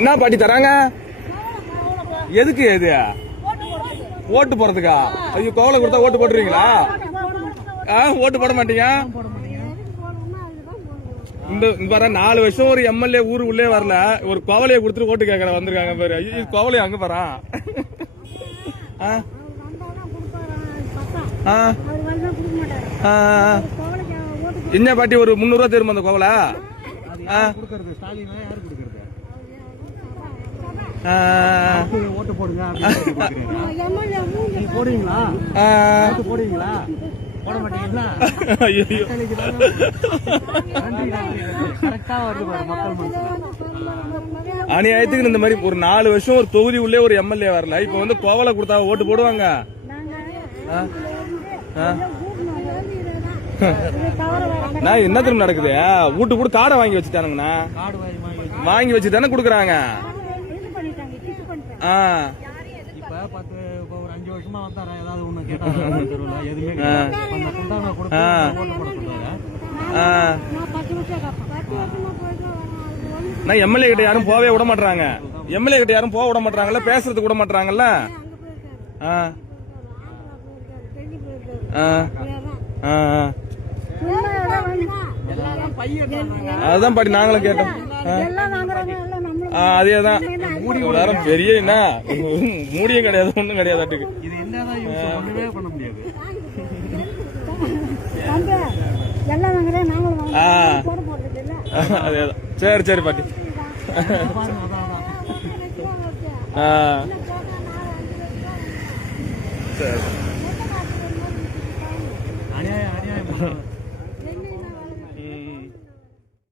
என்ன பாட்டி தராங்க? எதுக்கு? எது ஓட்டு போறதுக்கா? ஐயோ, கோவலை கொடுத்தா ஓட்டு போட்டுருவீங்களா? ஓட்டு போட மாட்டீங்க? இந்த வர 4 வருஷம் ஒரு எம்எல்ஏ ஊரு உள்ளே வரல, ஒரு கோவலையை கொடுத்துட்டு ஓட்டு கேட்கற வந்திருக்காங்க பாரு. ஐயோ, கோவலையை அங்க பாரா. என்ன பாட்டி ஒரு 300 ரூபா தருமா அந்த கோவலை? ஓட்டு போடுங்க போடுவீங்களா? போடுவீங்களா? போட மாட்டீங்களா? அநியாயத்துக்கு இந்த மாதிரி ஒரு 4 வருஷம் ஒரு தொகுதி உள்ளே ஒரு எம்எல்ஏ வரல, இப்ப வந்து கோவலை கொடுத்தா ஓட்டு போடுவாங்க? நான் என்ன திரும்ப நடக்குது? வீட்டு கூட காடை வாங்கி வச்சுட்டானுங்கண்ணா. வாங்கி வச்சு தானே குடுக்கறாங்க. ஒரு 5 வருஷமா வந்தாரா ஏதாவது ஒண்ணு கேட்டாங்க எதுவுமே நான் எம்எல்ஏ கிட்ட யாரும் போவே விட மாட்டாங்க. எம்எல்ஏ கிட்ட யாரும் போக விட மாட்டாங்கல்ல, பேசுறதுக்கு விட மாட்டாங்கல்ல. அதுதான் பாட்டி நாங்களும் கேட்டோம். அதேதான் எல்லாரும் பெரிய என்ன மூடியும் கிடையாது, ஒண்ணும் கிடையாது. இது என்னதான் பண்ண முடியாது. அதேதான். சரி சரி பாட்டி. சரி. அநியாயம்